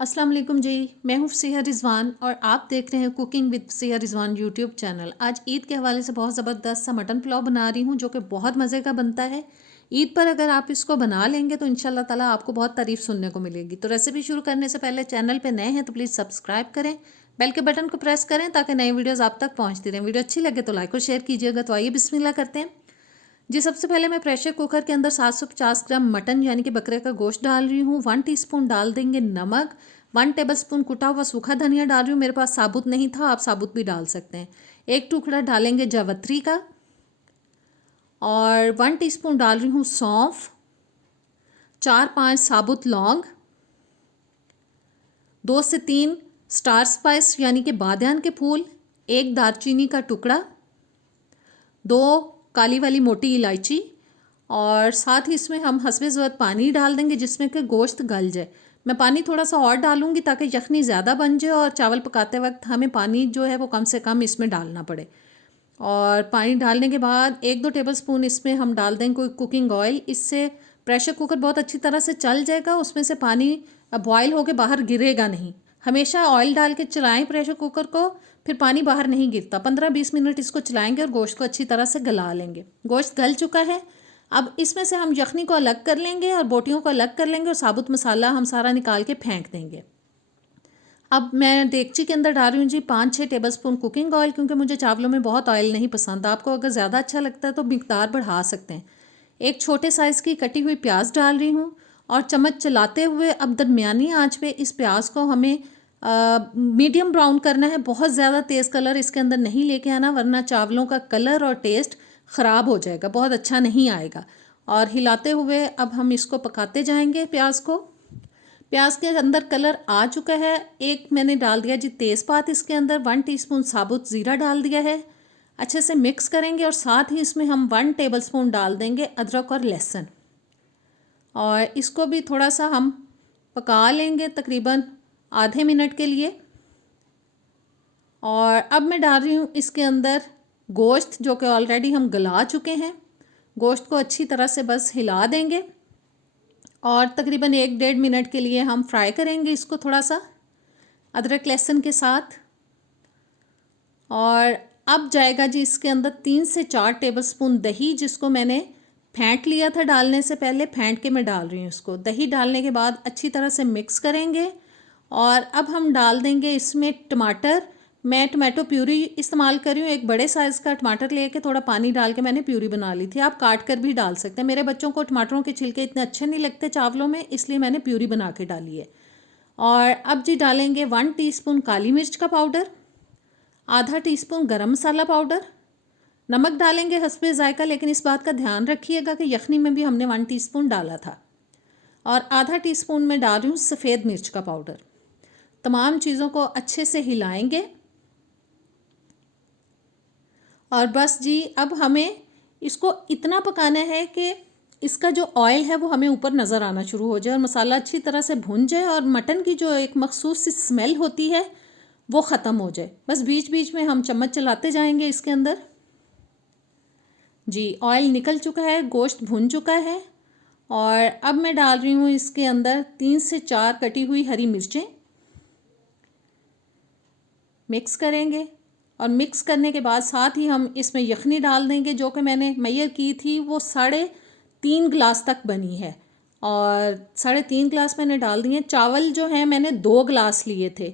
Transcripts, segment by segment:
अस्सलाम वालेकुम जी। मैं हूँ फ़सीहा रिज़वान और आप देख रहे हैं cooking with Fasiha Rizwan YouTube channel. आज ईद के हवाले से बहुत ज़बरदस्त सा मटन पुलाव बना रही हूँ जो कि बहुत मज़े का बनता है। ईद पर अगर आप इसको बना लेंगे तो इंशाल्लाह ताला आपको बहुत तारीफ़ सुनने को मिलेगी। तो रेसिपी शुरू करने से पहले चैनल पे नए हैं तो प्लीज़ सब्सक्राइब करें, बेल के बटन को प्रेस करें ताकि नई वीडियोज़ आप तक पहुँचती रहें। वीडियो अच्छी लगे तो लाइक और शेयर कीजिएगा। तो आइए बिस्मिल्लाह करते हैं। जी, सबसे पहले मैं प्रेशर कुकर के अंदर 750 ग्राम मटन यानी कि बकरे का गोश्त डाल रही हूँ। 1 टीस्पून डाल देंगे नमक, 1 टेबलस्पून कुटा हुआ सूखा धनिया डाल रही हूँ। मेरे पास साबुत नहीं था, आप साबुत भी डाल सकते हैं। एक टुकड़ा डालेंगे जावित्री का और 1 टीस्पून डाल रही हूँ सौंफ, 4-5 साबुत लौंग, 2 से 3 स्टार स्पाइस यानी कि बादियान के फूल, 1 दालचीनी का टुकड़ा, 2 काली वाली मोटी इलायची और साथ ही इसमें हम हस्बे ज़रूरत पानी डाल देंगे जिसमें कि गोश्त गल जाए। मैं पानी थोड़ा सा और डालूंगी ताकि यखनी ज़्यादा बन जाए और चावल पकाते वक्त हमें पानी जो है वो कम से कम इसमें डालना पड़े। और पानी डालने के बाद 1-2 टेबलस्पून इसमें हम डाल देंगे कोई कुकिंग ऑयल। इससे प्रेशर कुकर बहुत अच्छी तरह से चल जाएगा, उसमें से पानी बॉयल होकर बाहर गिरेगा नहीं। हमेशा ऑयल डाल के चलाएं प्रेशर कुकर को, फिर पानी बाहर नहीं गिरता। 15-20 मिनट इसको चलाएंगे और गोश्त को अच्छी तरह से गला लेंगे। गोश्त गल चुका है, अब इसमें से हम यखनी को अलग कर लेंगे और बोटियों को अलग कर लेंगे और साबुत मसाला हम सारा निकाल के फेंक देंगे। अब मैं देगची के अंदर डाल रही हूँ जी 5-6 टेबलस्पून कुकिंग ऑयल, क्योंकि मुझे चावलों में बहुत ऑयल नहीं पसंद। आपको अगर ज़्यादा अच्छा लगता है तो मिकदार बढ़ा सकते हैं। एक छोटे साइज़ की कटी हुई प्याज डाल रही हूँ और चम्मच चलाते हुए अब दरमियानी आंच पे इस प्याज को हमें मीडियम ब्राउन करना है। बहुत ज़्यादा तेज़ कलर इसके अंदर नहीं लेके आना, वरना चावलों का कलर और टेस्ट ख़राब हो जाएगा, बहुत अच्छा नहीं आएगा। और हिलाते हुए अब हम इसको पकाते जाएंगे प्याज को। प्याज के अंदर कलर आ चुका है। एक मैंने डाल दिया जी तेज़पात इसके अंदर, 1 टीस्पून साबुत ज़ीरा डाल दिया है। अच्छे से मिक्स करेंगे और साथ ही इसमें हम 1 टेबलस्पून डाल देंगे अदरक और लहसुन और इसको भी थोड़ा सा हम पका लेंगे तकरीबन आधे मिनट के लिए। और अब मैं डाल रही हूँ इसके अंदर गोश्त जो कि ऑलरेडी हम गला चुके हैं। गोश्त को अच्छी तरह से बस हिला देंगे और तकरीबन 1-1.5 मिनट के लिए हम फ्राई करेंगे इसको थोड़ा सा अदरक लहसुन के साथ। और अब जाएगा जी इसके अंदर 3 से 4 टेबलस्पून दही, जिसको मैंने फेंट लिया था डालने से पहले, फेंट के मैं डाल रही हूँ इसको। दही डालने के बाद अच्छी तरह से मिक्स करेंगे और अब हम डाल देंगे इसमें टमाटर। मैं टमाटो प्यूरी इस्तेमाल कर रही हूँ। एक बड़े साइज़ का टमाटर लेके थोड़ा पानी डाल के मैंने प्यूरी बना ली थी। आप काट कर भी डाल सकते हैं। मेरे बच्चों को टमाटरों के छिलके इतने अच्छे नहीं लगते चावलों में, इसलिए मैंने प्यूरी बना के डाली है। और अब जी डालेंगे 1 टीस्पून काली मिर्च का पाउडर, आधा टीस्पून गरम मसाला पाउडर, नमक डालेंगे हस्बे जायका, लेकिन इस बात का ध्यान रखिएगा कि यखनी में भी हमने 1 टीस्पून डाला था। और आधा टीस्पून में डाल रही हूँ सफ़ेद मिर्च का पाउडर। तमाम चीज़ों को अच्छे से हिलाएंगे और बस जी अब हमें इसको इतना पकाना है कि इसका जो ऑयल है वो हमें ऊपर नज़र आना शुरू हो जाए और मसाला अच्छी तरह से भुन जाए और मटन की जो एक मखसूस सी स्मेल होती है वो ख़त्म हो जाए। बस बीच बीच में हम चम्मच चलाते जाएंगे इसके अंदर। जी, ऑयल निकल चुका है, गोश्त भुन चुका है और अब मैं डाल रही हूँ इसके अंदर 3 से 4 कटी हुई हरी मिर्चें। मिक्स करेंगे और मिक्स करने के बाद साथ ही हम इसमें यखनी डाल देंगे जो कि मैंने मैयर की थी, वो 3.5 गिलास तक बनी है और 3.5 गिलास मैंने डाल दिए। चावल जो है मैंने 2 गिलास लिए थे।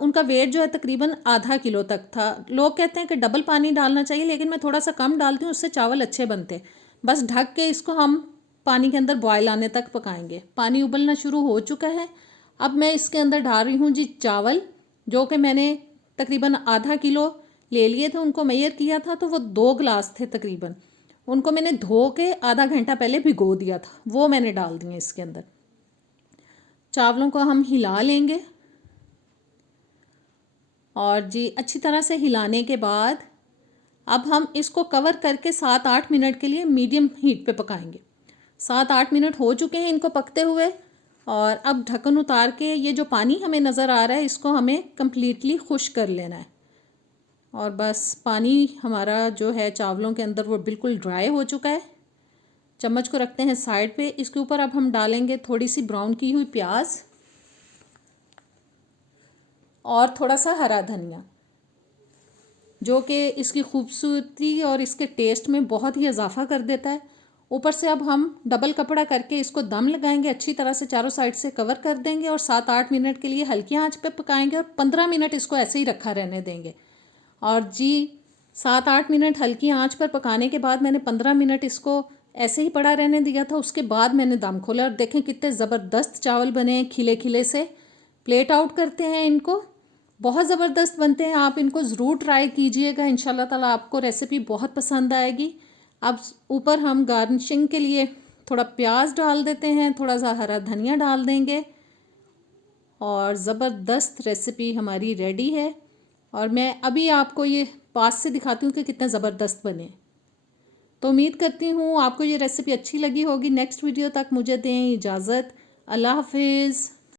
उनका वेट जो है तकरीबन आधा किलो तक था। लोग कहते हैं कि डबल पानी डालना चाहिए, लेकिन मैं थोड़ा सा कम डालती हूँ, उससे चावल अच्छे बनते हैं। बस ढक के इसको हम पानी के अंदर बॉयल आने तक पकाएंगे। पानी उबलना शुरू हो चुका है। अब मैं इसके अंदर डाल रही हूँ जी चावल, जो कि मैंने तकरीबन आधा किलो ले लिए थे। उनको मेजर किया था तो वो 2 गिलास थे तकरीबन। उनको मैंने धो के आधा घंटा पहले भिगो दिया था, वो मैंने डाल दिए इसके अंदर। चावलों को हम हिला लेंगे और जी अच्छी तरह से हिलाने के बाद अब हम इसको कवर करके 7-8 मिनट के लिए मीडियम हीट पे पकाएंगे। 7-8 मिनट हो चुके हैं इनको पकते हुए और अब ढक्कन उतार के ये जो पानी हमें नज़र आ रहा है इसको हमें कम्प्लीटली खुश्क कर लेना है। और बस पानी हमारा जो है चावलों के अंदर वो बिल्कुल ड्राई हो चुका है। चम्मच को रखते हैं साइड पे। इसके ऊपर अब हम डालेंगे थोड़ी सी ब्राउन की हुई प्याज और थोड़ा सा हरा धनिया, जो कि इसकी खूबसूरती और इसके टेस्ट में बहुत ही इजाफा कर देता है। ऊपर से अब हम डबल कपड़ा करके इसको दम लगाएंगे, अच्छी तरह से चारों साइड से कवर कर देंगे और 7-8 मिनट के लिए हल्की आंच पे पकाएंगे और 15 मिनट इसको ऐसे ही रखा रहने देंगे। और जी 7-8 मिनट हल्की आंच पर पकाने के बाद मैंने 15 मिनट इसको ऐसे ही पड़ा रहने दिया था। उसके बाद मैंने दम खोला और देखें कितने ज़बरदस्त चावल बने हैं, खिले खिले से। प्लेट आउट करते हैं इनको, बहुत ज़बरदस्त बनते हैं। आप इनको ज़रूर ट्राई कीजिएगा, इंशाल्लाह ताला आपको रेसिपी बहुत पसंद आएगी। अब ऊपर हम गार्निशिंग के लिए थोड़ा प्याज डाल देते हैं, थोड़ा सा हरा धनिया डाल देंगे और ज़बरदस्त रेसिपी हमारी रेडी है। और मैं अभी आपको ये पास से दिखाती हूँ कि कितना ज़बरदस्त बने। तो उम्मीद करती हूँ आपको ये रेसिपी अच्छी लगी होगी। नेक्स्ट वीडियो तक मुझे दें इजाज़त। अल्लाह हाफिज़।